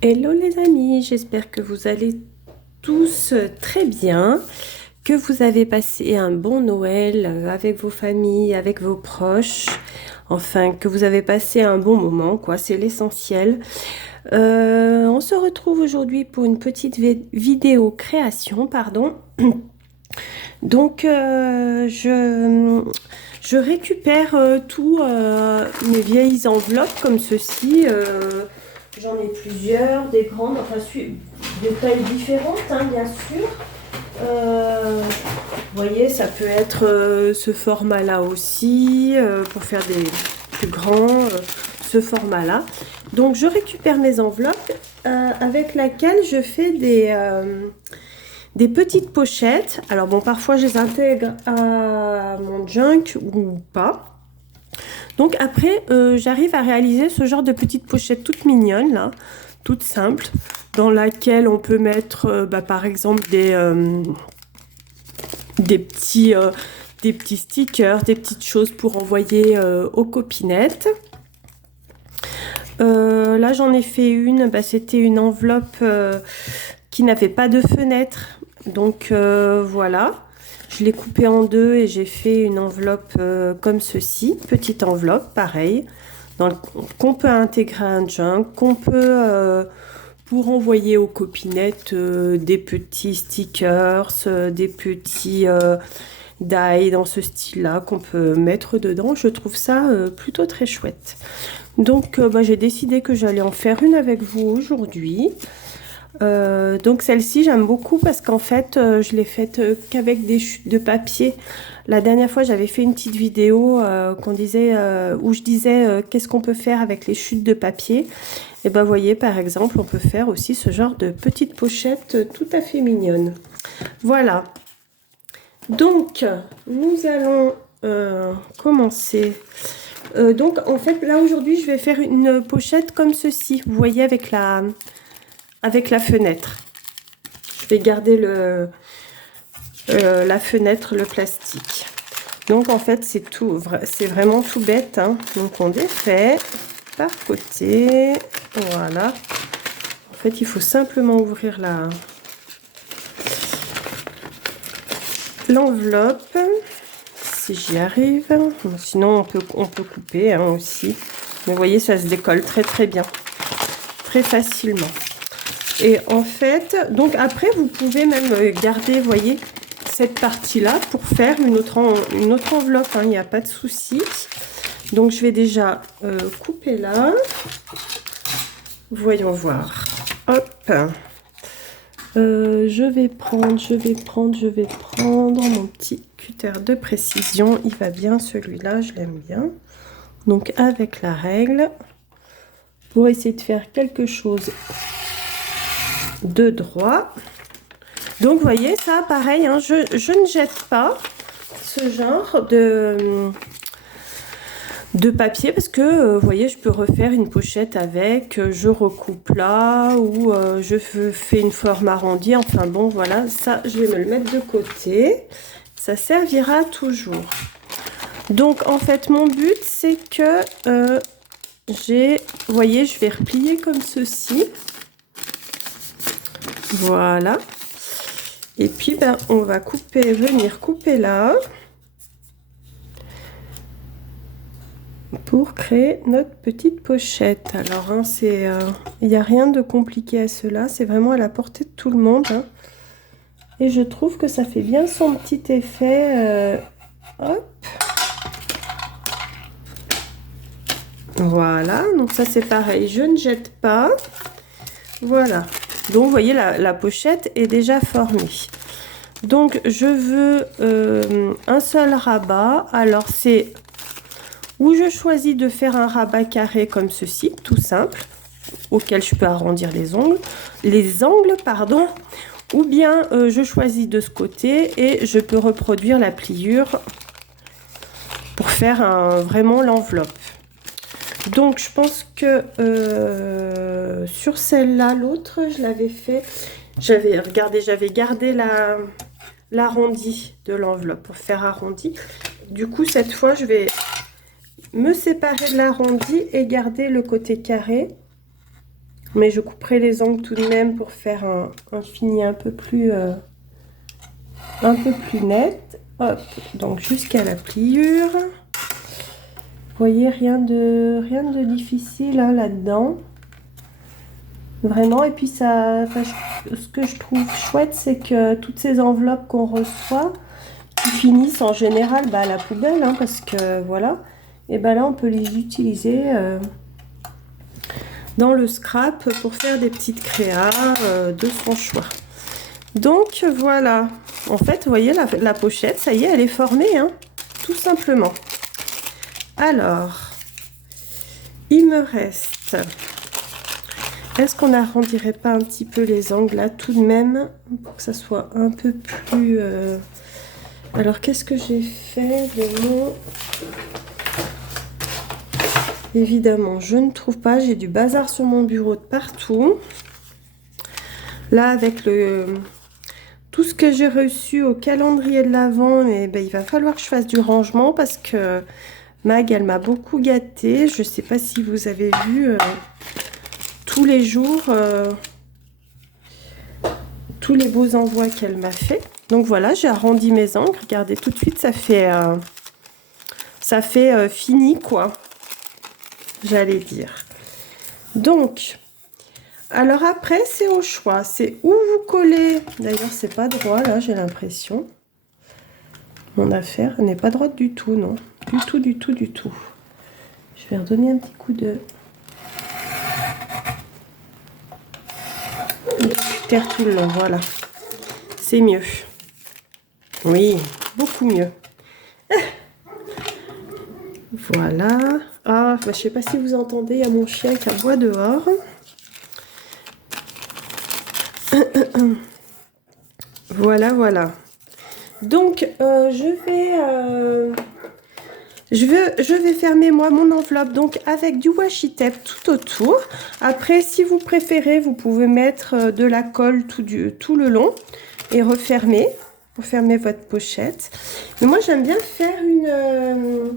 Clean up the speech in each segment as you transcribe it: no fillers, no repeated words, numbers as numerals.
Hello les amis, j'espère que vous allez tous très bien, que vous avez passé un bon Noël avec vos familles, avec vos proches, enfin que vous avez passé un bon moment, quoi, c'est l'essentiel. On se retrouve aujourd'hui pour une petite vidéo création, pardon. Donc je récupère tous mes vieilles enveloppes comme ceci. J'en ai plusieurs, des grandes, enfin de tailles différentes, hein, bien sûr. Vous voyez, ça peut être ce format-là aussi, pour faire des plus grands, ce format-là. Donc, je récupère mes enveloppes avec laquelle je fais des petites pochettes. Alors, bon, parfois, je les intègre à mon junk ou pas. Donc après, j'arrive à réaliser ce genre de petites pochettes toutes mignonnes, là, toutes simples, dans laquelle on peut mettre, par exemple, des petits, euh, des petits stickers, des petites choses pour envoyer aux copinettes. Là, j'en ai fait une, c'était une enveloppe qui n'avait pas de fenêtre. Donc voilà, je l'ai coupée en deux et j'ai fait une enveloppe comme ceci, petite enveloppe, pareil, qu'on peut intégrer à un junk, qu'on peut pour envoyer aux copinettes des petits stickers, des petits die dans ce style-là qu'on peut mettre dedans. Je trouve ça plutôt très chouette. Donc j'ai décidé que j'allais en faire une avec vous aujourd'hui. Donc celle-ci j'aime beaucoup parce qu'en fait je l'ai faite qu'avec des chutes de papier. La dernière fois j'avais fait une petite vidéo où je disais qu'est-ce qu'on peut faire avec les chutes de papier. Et ben vous voyez par exemple on peut faire aussi ce genre de petite pochette tout à fait mignonne. Voilà. Donc nous allons commencer. Donc en fait là aujourd'hui je vais faire une pochette comme ceci. Vous voyez avec la fenêtre. Je vais garder la fenêtre, le plastique. Donc en fait c'est vraiment tout bête, hein. Donc on défait par côté, voilà. En fait il faut simplement ouvrir l'enveloppe, si j'y arrive. Sinon on peut couper hein, aussi. Mais vous voyez ça se décolle très très bien, très facilement. Et en fait, donc après, vous pouvez même garder, vous voyez, cette partie-là pour faire une autre enveloppe, hein, il n'y a pas de souci. Donc, je vais déjà couper là. Voyons voir. Hop. Je vais prendre mon petit cutter de précision. Il va bien, celui-là, je l'aime bien. Donc, avec la règle, pour essayer de faire quelque chose de droit. Donc, vous voyez, ça, pareil, hein, je ne jette pas ce genre de papier parce que, vous voyez, je peux refaire une pochette avec, je recoupe là ou je fais une forme arrondie. Enfin, bon, voilà, ça, je vais me le mettre de côté. Ça servira toujours. Donc, en fait, mon but, c'est que vous voyez, je vais replier comme ceci. Voilà. Et puis, on va venir couper là pour créer notre petite pochette. Alors, hein, il n'y a rien de compliqué à cela. C'est vraiment à la portée de tout le monde. Hein. Et je trouve que ça fait bien son petit effet. Hop. Voilà. Donc, ça, c'est pareil. Je ne jette pas. Voilà. Donc, vous voyez, la pochette est déjà formée. Donc, je veux un seul rabat. Alors, c'est où je choisis de faire un rabat carré comme ceci, tout simple, auquel je peux arrondir les angles, pardon. Ou bien, je choisis de ce côté et je peux reproduire la pliure pour faire vraiment l'enveloppe. Donc, je pense que sur celle-là, l'autre, je l'avais fait. J'avais gardé l'arrondi de l'enveloppe pour faire arrondi. Du coup, cette fois, je vais me séparer de l'arrondi et garder le côté carré Mais je couperai les angles tout de même pour faire un fini un peu plus net. Hop, donc jusqu'à la pliure. Vous voyez, rien de difficile hein, là-dedans. Vraiment, et puis ça, ce que je trouve chouette, c'est que toutes ces enveloppes qu'on reçoit, qui finissent en général à la poubelle, hein, parce que voilà, et là on peut les utiliser dans le scrap pour faire des petites créas de son choix. Donc voilà, en fait, vous voyez la pochette, ça y est, elle est formée, hein, tout simplement. Alors, il me reste... Est-ce qu'on n'arrondirait pas un petit peu les angles là tout de même pour que ça soit un peu plus... Alors, qu'est-ce que j'ai fait de mon... Évidemment, je ne trouve pas. J'ai du bazar sur mon bureau de partout. Là, avec tout ce que j'ai reçu au calendrier de l'Avent, il va falloir que je fasse du rangement parce que Mag, elle m'a beaucoup gâtée. Je ne sais pas si vous avez vu... tous les jours, tous les beaux envois qu'elle m'a fait. Donc voilà, j'ai arrondi mes angles. Regardez, tout de suite, ça fait fini, quoi. J'allais dire. Donc, alors après, c'est au choix. C'est où vous collez. D'ailleurs, c'est pas droit, là, j'ai l'impression. Mon affaire n'est pas droite du tout, non. Du tout, du tout, du tout. Je vais redonner un petit coup de... tout le long, voilà, c'est mieux, oui, beaucoup mieux. Voilà. Ah, je sais pas si vous entendez, il y a mon chien qui aboie dehors. Voilà, voilà. Donc je vais fermer moi mon enveloppe donc avec du washi tape tout autour. Après, si vous préférez, vous pouvez mettre de la colle tout le long et refermer pour fermer votre pochette. Mais moi, j'aime bien faire une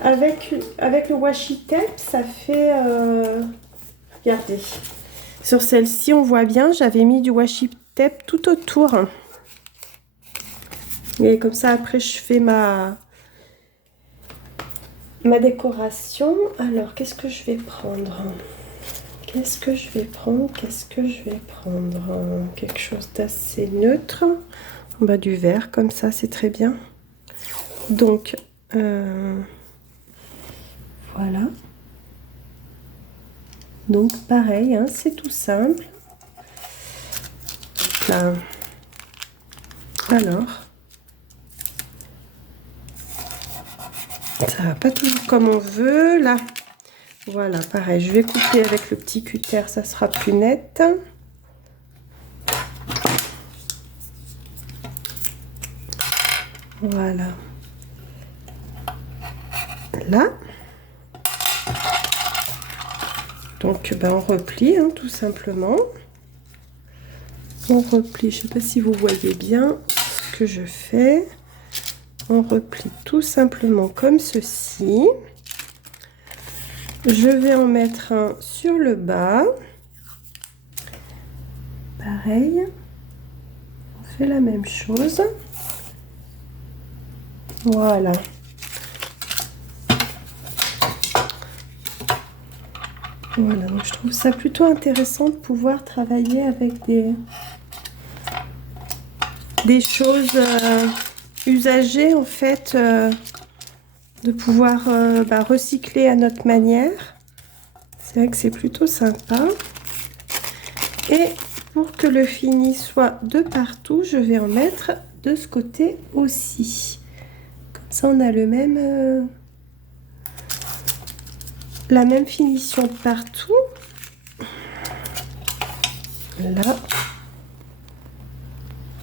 avec le washi tape, ça fait regardez. Sur celle-ci, on voit bien, j'avais mis du washi tape tout autour. Et comme ça, après, je fais ma décoration. Alors, qu'est-ce que je vais prendre? Qu'est-ce que je vais prendre? Qu'est-ce que je vais prendre? Quelque chose d'assez neutre. Du vert, comme ça, c'est très bien. Donc, voilà. Donc, pareil, hein, c'est tout simple. Là. Alors... ça va pas toujours comme on veut là. Voilà, pareil, je vais couper avec le petit cutter, ça sera plus net. Voilà, là. Donc on replie hein, tout simplement. On replie, je sais pas si vous voyez bien ce que je fais. On replie tout simplement comme ceci. Je vais en mettre un sur le bas. Pareil. On fait la même chose. Voilà. Voilà, donc je trouve ça plutôt intéressant de pouvoir travailler avec des choses... usagé en fait, de pouvoir recycler à notre manière. C'est vrai que c'est plutôt sympa. Et pour que le fini soit de partout, je vais en mettre de ce côté aussi. Comme ça, on a le même la même finition de partout. Là.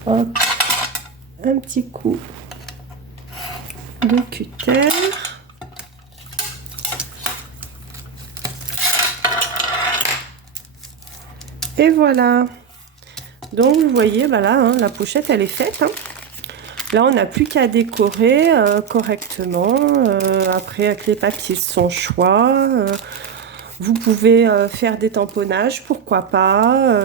Hop. Un petit coup de cutter. Et voilà. Donc vous voyez, là, hein, la pochette elle est faite. Hein. Là on n'a plus qu'à décorer correctement. Après avec les papiers de son choix. Vous pouvez faire des tamponnages, pourquoi pas.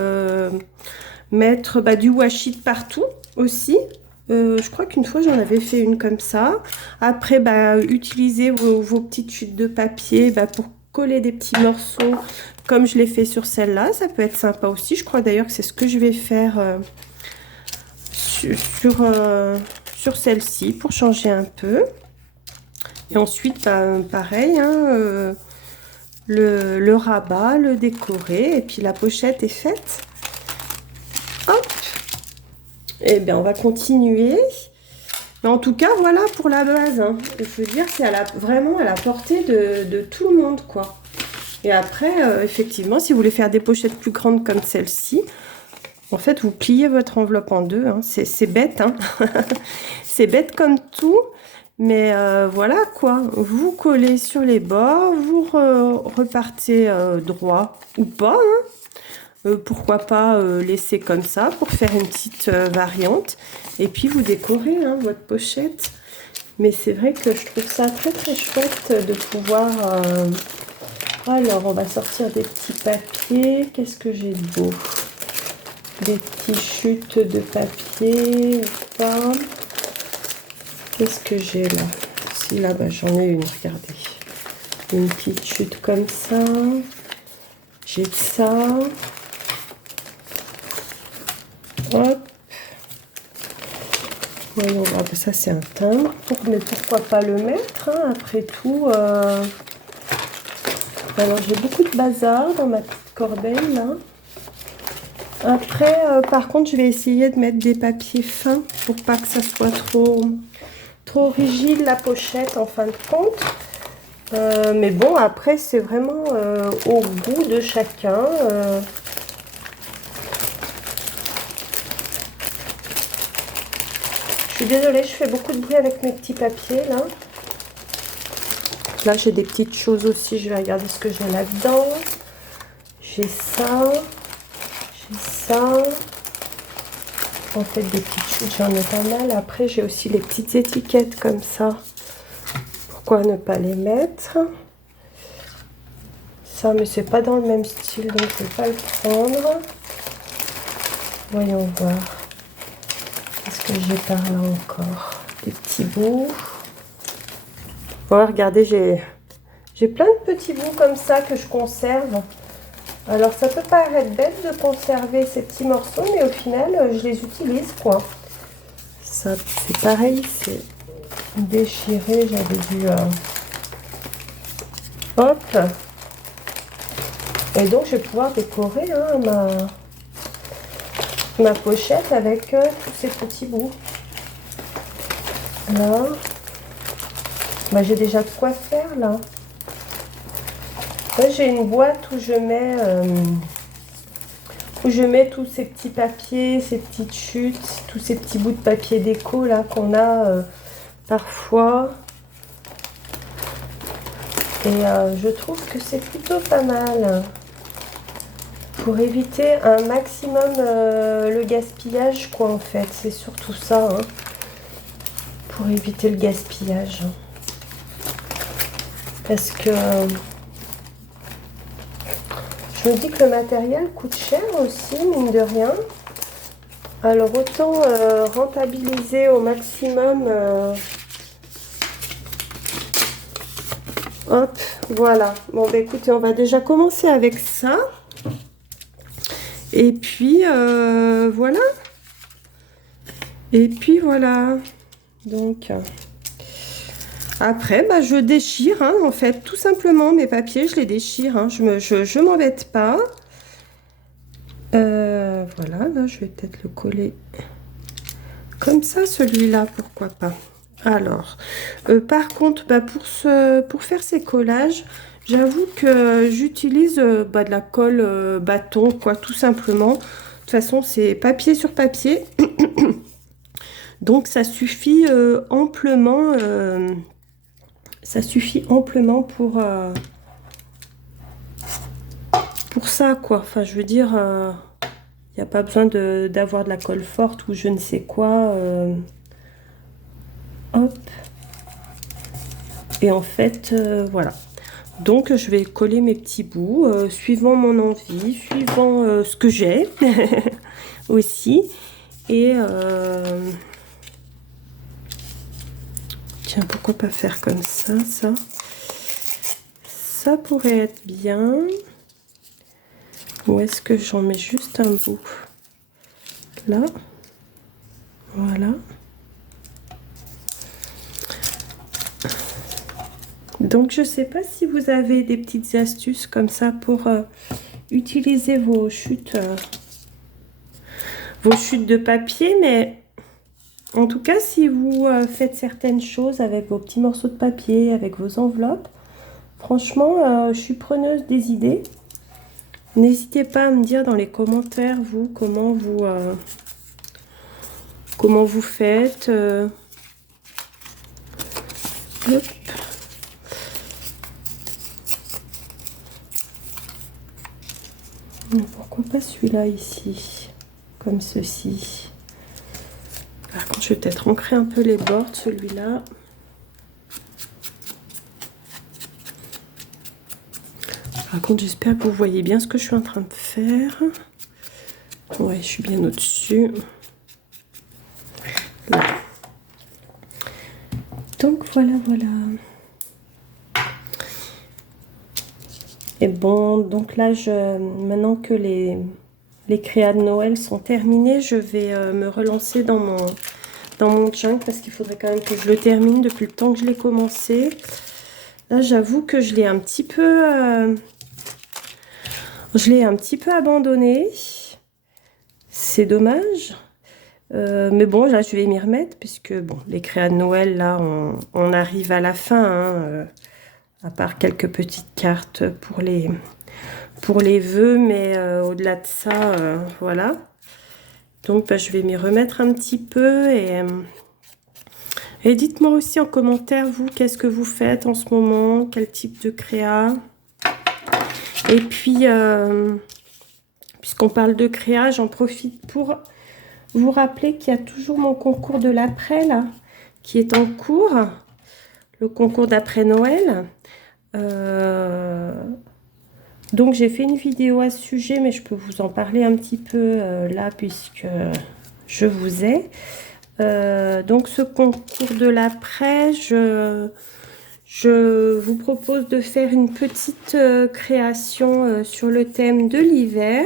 Mettre du washi partout aussi. Je crois qu'une fois j'en avais fait une comme ça. Après, utilisez vos petites chutes de papier pour coller des petits morceaux comme je l'ai fait sur celle-là. Ça peut être sympa aussi. Je crois d'ailleurs que c'est ce que je vais faire sur celle-ci pour changer un peu. Et ensuite, pareil, hein, le rabat, le décorer, et puis la pochette est faite. Hop! Et bien, on va continuer. Mais en tout cas, voilà pour la base. Hein. Je veux dire, c'est vraiment à la portée de tout le monde, quoi. Et après, effectivement, si vous voulez faire des pochettes plus grandes comme celle-ci, en fait, vous pliez votre enveloppe en deux. Hein. C'est bête, hein. C'est bête comme tout. Mais voilà quoi, vous collez sur les bords, vous repartez droit ou pas. Hein. Pourquoi pas laisser comme ça pour faire une petite variante. Et puis vous décorez hein, votre pochette. Mais c'est vrai que je trouve ça très très chouette de pouvoir... Alors on va sortir des petits papiers. Qu'est-ce que j'ai de beau? Des petites chutes de papier ou pas. Qu'est-ce que j'ai là? Si là, j'en ai une, regardez. Une petite chute comme ça. J'ai ça. Hop. Voyons voir, ça c'est un timbre. Mais pourquoi pas le mettre hein, après tout. Alors j'ai beaucoup de bazar dans ma petite corbeille là. Après, par contre, je vais essayer de mettre des papiers fins pour pas que ça soit trop rigide la pochette en fin de compte. Mais bon, après, c'est vraiment au goût de chacun. Je suis désolée, je fais beaucoup de bruit avec mes petits papiers là. Là, j'ai des petites choses aussi. Je vais regarder ce que j'ai là-dedans. J'ai ça. J'ai ça. En fait, des petites chutes, j'en ai pas mal. Après, j'ai aussi les petites étiquettes comme ça. Pourquoi ne pas les mettre? Ça, mais c'est pas dans le même style, donc je vais pas le prendre. Voyons voir. Qu'est-ce que j'ai par là encore? Des petits bouts. Voilà, regardez, j'ai plein de petits bouts comme ça que je conserve. Alors, ça peut paraître bête de conserver ces petits morceaux, mais au final, je les utilise, quoi. Ça, c'est pareil, c'est déchiré, j'avais dû... Hop. Et donc, je vais pouvoir décorer hein, ma pochette avec tous ces petits bouts. Là. J'ai déjà de quoi faire, là. Là, j'ai une boîte où je mets tous ces petits papiers, ces petites chutes, tous ces petits bouts de papier déco là qu'on a parfois. Et je trouve que c'est plutôt pas mal pour éviter un maximum le gaspillage quoi en fait. C'est surtout ça, hein, pour éviter le gaspillage. Parce que je me dis que le matériel coûte cher aussi, mine de rien. Alors autant rentabiliser au maximum. Hop, voilà. Bon, écoutez, on va déjà commencer avec ça. Et puis, voilà. Et puis, voilà. Donc... Après, je déchire, hein, en fait, tout simplement, mes papiers, je les déchire. Hein, je m'embête pas. Voilà, là, je vais peut-être le coller comme ça, celui-là, pourquoi pas. Alors, par contre, pour faire ces collages, j'avoue que j'utilise de la colle bâton, quoi, tout simplement. De toute façon, c'est papier sur papier. Donc, ça suffit amplement... Ça suffit amplement pour ça, quoi. Enfin, je veux dire, il n'y a pas besoin d'avoir de la colle forte ou je ne sais quoi. Hop. Et en fait, voilà. Donc je vais coller mes petits bouts suivant mon envie, suivant ce que j'ai aussi. Et tiens, pourquoi pas faire comme ça, ça pourrait être bien. Ou est-ce que j'en mets juste un bout là? Voilà. Donc je sais pas si vous avez des petites astuces comme ça pour utiliser vos chutes de papier, mais en tout cas si vous faites certaines choses avec vos petits morceaux de papier, avec vos enveloppes, franchement je suis preneuse des idées. N'hésitez pas à me dire dans les commentaires vous comment vous faites. Hop. Pourquoi pas celui-là ici, comme ceci. Par contre, je vais peut-être ancrer un peu les bords de celui-là. Par contre, j'espère que vous voyez bien ce que je suis en train de faire. Ouais, je suis bien au-dessus. Là. Donc, voilà. Et bon, donc là, maintenant que les créas de Noël sont terminées, je vais me relancer dans mon junk parce qu'il faudrait quand même que je le termine depuis le temps que je l'ai commencé. Là, j'avoue que je l'ai un petit peu abandonné. C'est dommage. Mais bon, là, je vais m'y remettre puisque, bon, les créas de Noël, là, on arrive à la fin, hein, à part quelques petites cartes pour les vœux, mais au-delà de ça, voilà. Donc, bah, je vais m'y remettre un petit peu et dites-moi aussi en commentaire, vous, qu'est-ce que vous faites en ce moment, quel type de créa. Et puis, puisqu'on parle de créa, j'en profite pour vous rappeler qu'il y a toujours mon concours de l'après, là, qui est en cours, le concours d'après Noël. Donc j'ai fait une vidéo à ce sujet, mais je peux vous en parler un petit peu là, puisque je vous ai. Donc ce concours de l'après, je vous propose de faire une petite création sur le thème de l'hiver.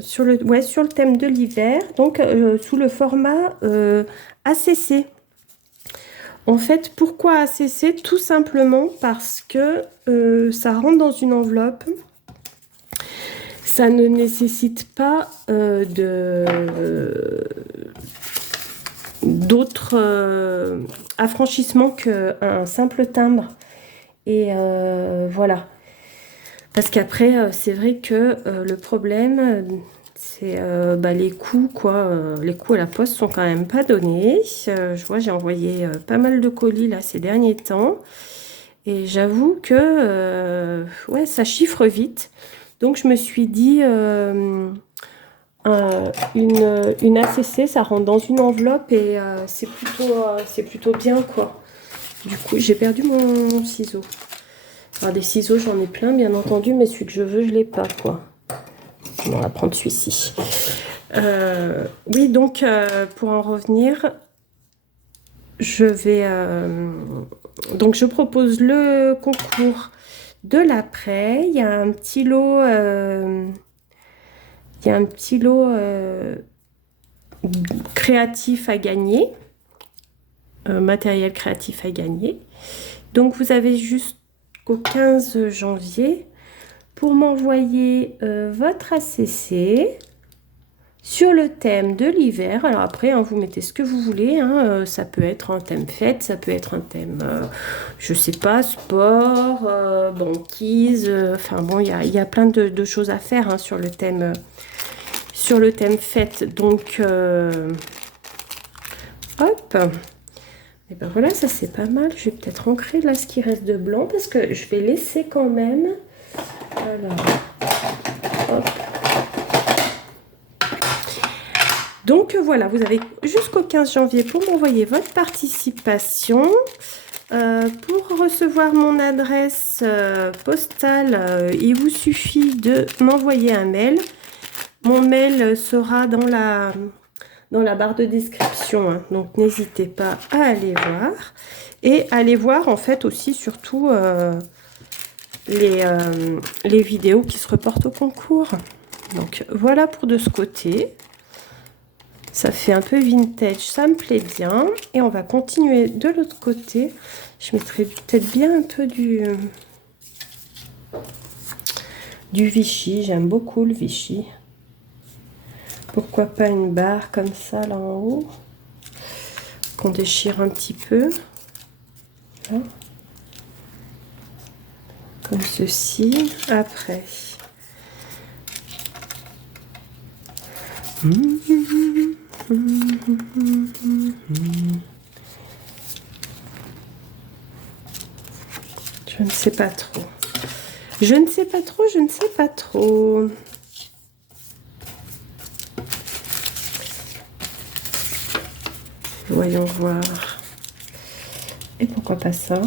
Sur le thème de l'hiver, donc sous le format ACC. En fait, pourquoi ACC? Tout simplement parce que ça rentre dans une enveloppe. Ça ne nécessite pas d'autres affranchissements qu'un simple timbre. Et voilà. Parce qu'après, c'est vrai que le problème, c'est les coûts, quoi. Les coûts à la poste sont quand même pas donnés. Je vois, j'ai envoyé pas mal de colis là ces derniers temps. Et j'avoue que ouais, ça chiffre vite. Donc je me suis dit, une ACC, ça rentre dans une enveloppe et c'est plutôt bien, quoi. Du coup, j'ai perdu mon ciseau. Alors des ciseaux, j'en ai plein, bien entendu, mais celui que je veux, je l'ai pas, quoi. On va prendre celui-ci. Oui, donc, pour en revenir, je vais... donc, je propose le concours de l'après. Il y a un petit lot... créatif à gagner. Matériel créatif à gagner. Donc, vous avez juste au 15 janvier pour m'envoyer votre ACC sur le thème de l'hiver. Alors après, hein, vous mettez ce que vous voulez, hein, ça peut être un thème fête, ça peut être un thème, je sais pas, sport, banquise, enfin bon, il y a plein de choses à faire, hein, sur le thème fête. Donc, hop. Et ben voilà, ça c'est pas mal. Je vais peut-être ancrer là ce qui reste de blanc parce que je vais laisser quand même. Alors, hop. Donc voilà, vous avez jusqu'au 15 janvier pour m'envoyer votre participation. Pour recevoir mon adresse postale, il vous suffit de m'envoyer un mail. Mon mail sera dans la barre de description, hein, donc n'hésitez pas à aller voir. Et allez voir en fait aussi surtout les vidéos qui se reportent au concours. Donc voilà pour de ce côté. Ça fait un peu vintage, ça me plaît bien. Et on va continuer de l'autre côté. Je mettrai peut-être bien un peu du Vichy. J'aime beaucoup le Vichy. Pourquoi pas une barre comme ça là en haut, qu'on déchire un petit peu. Là. Comme ceci. Après. Je ne sais pas trop. Je ne sais pas trop, je ne sais pas trop. Voyons voir. Et pourquoi pas ça?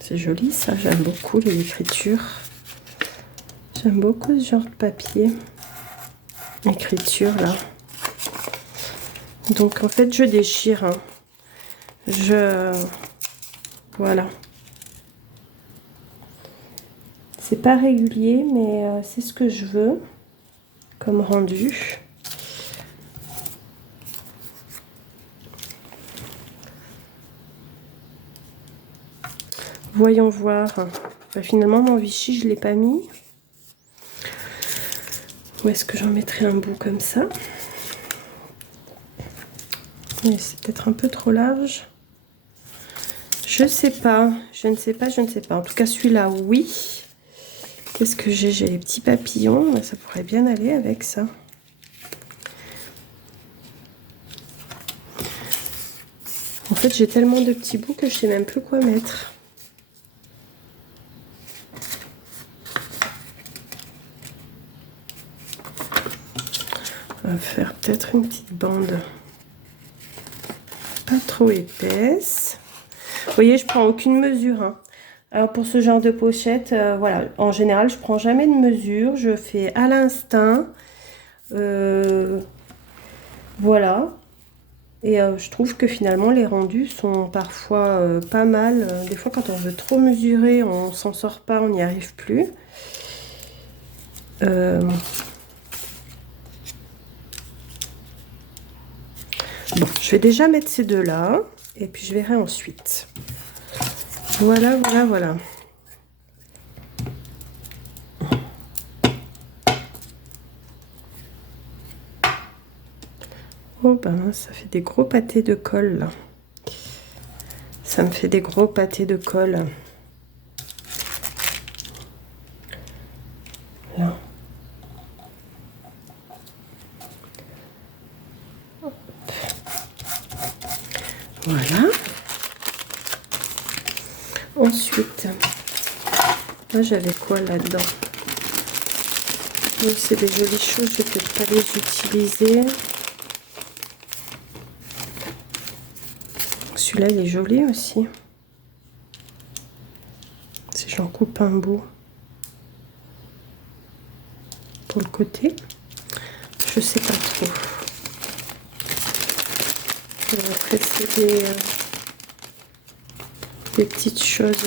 C'est joli ça, j'aime beaucoup les écritures. J'aime beaucoup ce genre de papier. Écriture là. Donc en fait je déchire. Hein. Voilà. C'est pas régulier mais c'est ce que je veux comme rendu. Voyons voir. Bah, finalement mon Vichy je l'ai pas mis. Où est-ce que j'en mettrai un bout comme ça? Mais c'est peut-être un peu trop large. Je sais pas. Je ne sais pas, je ne sais pas. En tout cas, celui-là, oui. Qu'est-ce que j'ai? J'ai les petits papillons. Ça pourrait bien aller avec ça. En fait, j'ai tellement de petits bouts que je sais même plus quoi mettre. On va faire peut-être une petite bande pas trop épaisse. Vous voyez, je prends aucune mesure. Hein. Alors pour ce genre de pochette, voilà, en général, je prends jamais de mesure. Je fais à l'instinct. Voilà. Et je trouve que finalement, les rendus sont parfois pas mal. Des fois, quand on veut trop mesurer, on s'en sort pas, on n'y arrive plus. Bon, je vais déjà mettre ces deux-là. Et puis, je verrai ensuite. Voilà, voilà, voilà. Oh ben, ça fait des gros pâtés de colle, là. Ça me fait des gros pâtés de colle. Là. Hop. Voilà. Ensuite, moi j'avais quoi là-dedans? Oui, c'est des jolies choses, je vais peut-être pas les utiliser. Celui-là, il est joli aussi. Si j'en coupe un bout pour le côté, je sais pas trop. Après, c'est des petites choses.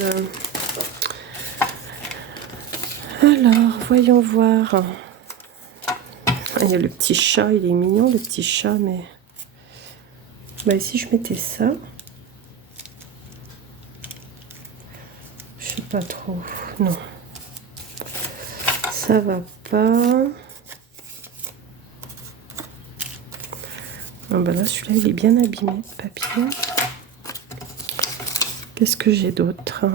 Alors, voyons voir. Il y a le petit chat, il est mignon le petit chat, mais bah, ici je mettais ça. Je sais pas trop. Non. Ça va pas. Ah bah là, celui-là, il est bien abîmé de papier. Qu'est-ce que j'ai d'autre?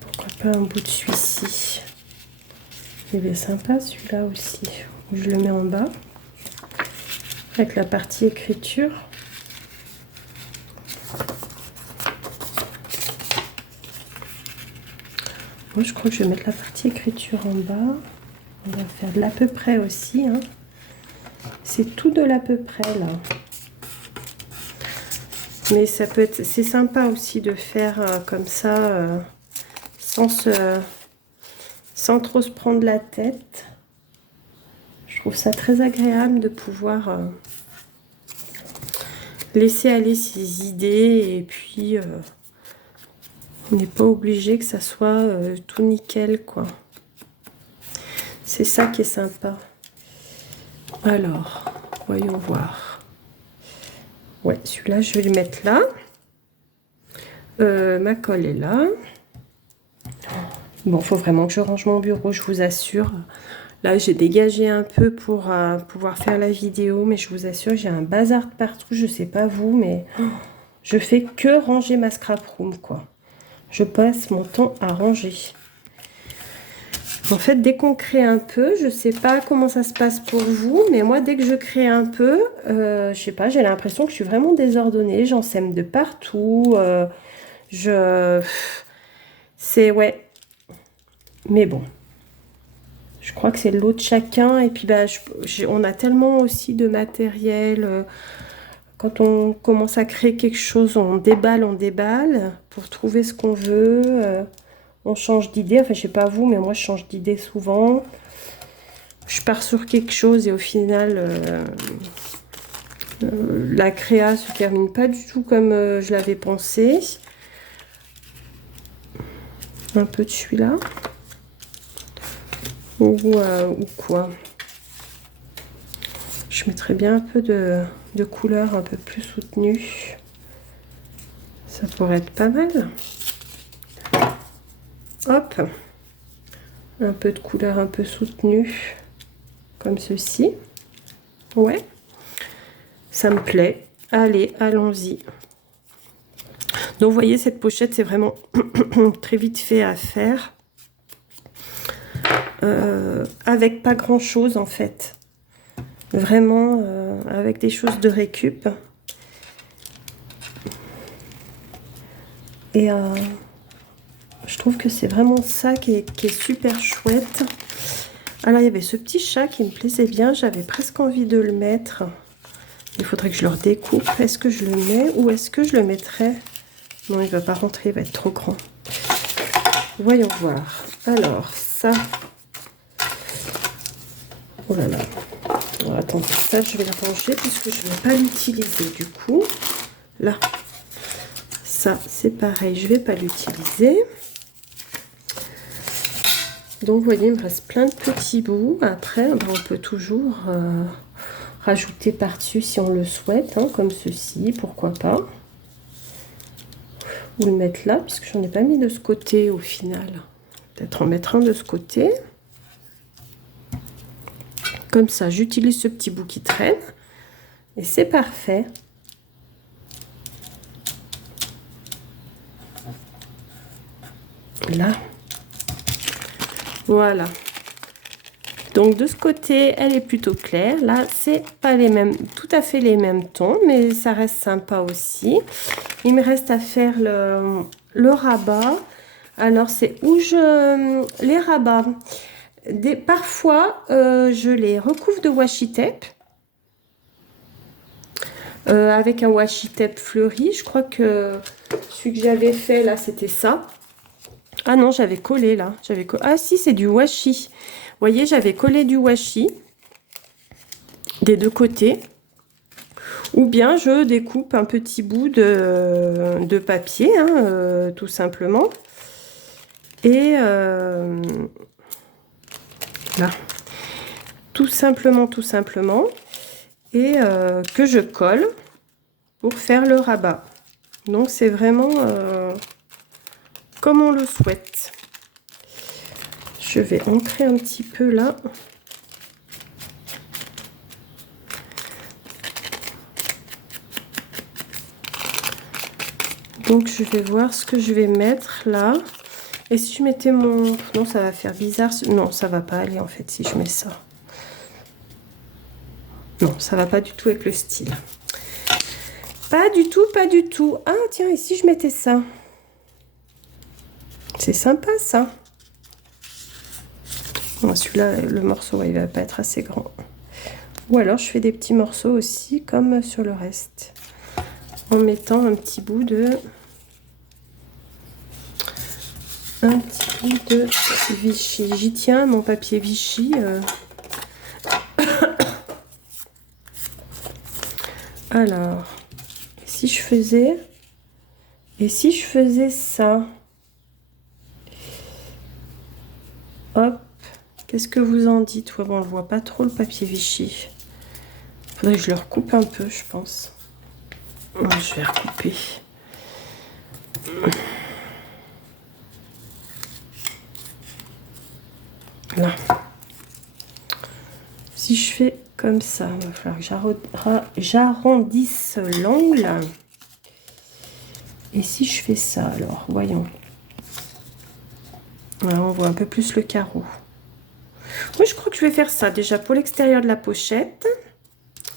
Pourquoi pas un bout de celui-ci? Il est sympa celui-là aussi. Je le mets en bas. Avec la partie écriture. Moi, je crois que je vais mettre la partie écriture en bas. On va faire de l'à peu près aussi. Hein. C'est tout de l'à peu près là. Mais ça peut être, c'est sympa aussi de faire comme ça, sans trop se prendre la tête. Je trouve ça très agréable de pouvoir laisser aller ses idées et puis on n'est pas obligé que ça soit tout nickel, quoi. C'est ça qui est sympa. Alors, voyons voir. Ouais, celui-là, je vais le mettre là. Ma colle est là. Bon, il faut vraiment que je range mon bureau, je vous assure. Là, j'ai dégagé un peu pour pouvoir faire la vidéo, mais je vous assure, j'ai un bazar partout. Je sais pas vous, mais je fais que ranger ma scrap room, quoi. Je passe mon temps à ranger. En fait, dès qu'on crée un peu, je sais pas comment ça se passe pour vous, mais moi, dès que je crée un peu, je sais pas, j'ai l'impression que je suis vraiment désordonnée. J'en sème de partout. C'est, ouais. Mais bon. Je crois que c'est le lot de chacun. Et puis, bah, on a tellement aussi de matériel. Quand on commence à créer quelque chose, on déballe pour trouver ce qu'on veut. On change d'idée. Enfin, je sais pas vous, mais moi, je change d'idée souvent. Je pars sur quelque chose et au final, la créa se termine pas du tout comme je l'avais pensé. Un peu de celui-là. Ou quoi. Je mettrais bien un peu de couleur un peu plus soutenue. Ça pourrait être pas mal. Hop. Un peu de couleur un peu soutenue. Comme ceci. Ouais. Ça me plaît. Allez, allons-y. Donc, vous voyez, cette pochette, c'est vraiment très vite fait à faire. Avec pas grand-chose, en fait. Vraiment, avec des choses de récup. Et je trouve que c'est vraiment ça qui est super chouette. Alors, il y avait ce petit chat qui me plaisait bien. J'avais presque envie de le mettre. Il faudrait que je le redécoupe. Est-ce que je le mets ou est-ce que je le mettrais? Non, il ne va pas rentrer. Il va être trop grand. Voyons voir. Alors, ça... Oh là là. Alors, attendez, ça, je vais le ranger puisque je ne vais pas l'utiliser du coup. Là. Ça, c'est pareil. Je ne vais pas l'utiliser. Donc, vous voyez, il me reste plein de petits bouts. Après, ben, on peut toujours rajouter par-dessus si on le souhaite, hein, comme ceci, pourquoi pas. Ou le mettre là, puisque j'en ai pas mis de ce côté au final. Peut-être en mettre un de ce côté. Comme ça, j'utilise ce petit bout qui traîne. Et c'est parfait. Là. Voilà. Donc de ce côté, elle est plutôt claire. Là, c'est pas les mêmes, tout à fait les mêmes tons, mais ça reste sympa aussi. Il me reste à faire le rabat. Alors, c'est où les rabats. Parfois, je les recouvre de washi tape. Avec un washi tape fleuri. Je crois que celui que j'avais fait, là, c'était ça. Ah non, j'avais collé, là. Ah si, c'est du washi. Vous voyez, j'avais collé du washi des deux côtés. Ou bien je découpe un petit bout de papier, hein, tout simplement. Et là, tout simplement. Et que je colle pour faire le rabat. Donc c'est vraiment comme on le souhaite. Je vais ancrer un petit peu là. Donc je vais voir ce que je vais mettre là. Et si je mettais mon... Non, ça va faire bizarre. Non, ça va pas aller en fait si je mets ça. Non, ça va pas du tout avec le style. Pas du tout, pas du tout. Ah tiens, et si je mettais ça? C'est sympa ça. Bon, celui-là, le morceau, il va pas être assez grand. Ou alors je fais des petits morceaux aussi, comme sur le reste. en mettant un petit bout de Vichy. J'y tiens, mon papier Vichy. Alors, si je faisais ça, hop, qu'est-ce que vous en dites? Ouais, bon, on le voit pas trop le papier Vichy. Faudrait que je le recoupe un peu, je pense. Ouais, je vais recouper. Là. Si je fais comme ça, il va falloir que j'arrondisse l'angle. Et si je fais ça, alors, voyons. Là, on voit un peu plus le carreau. Oui, je crois que je vais faire ça déjà pour l'extérieur de la pochette.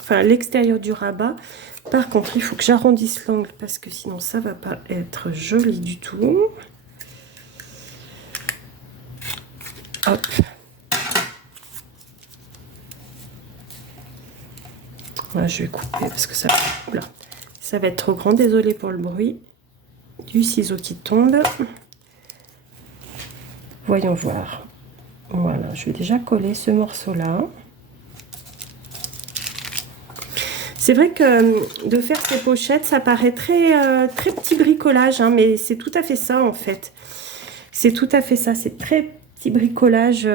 Enfin, l'extérieur du rabat. Par contre, il faut que j'arrondisse l'angle parce que sinon, ça va pas être joli du tout. Hop. Voilà, je vais couper parce que ça va être trop grand. Désolée pour le bruit du ciseau qui tombe. Voyons voir. Voilà, je vais déjà coller ce morceau-là. C'est vrai que de faire ces pochettes, ça paraît très, très petit bricolage, hein, mais c'est tout à fait ça en fait. C'est tout à fait ça, c'est très petit bricolage.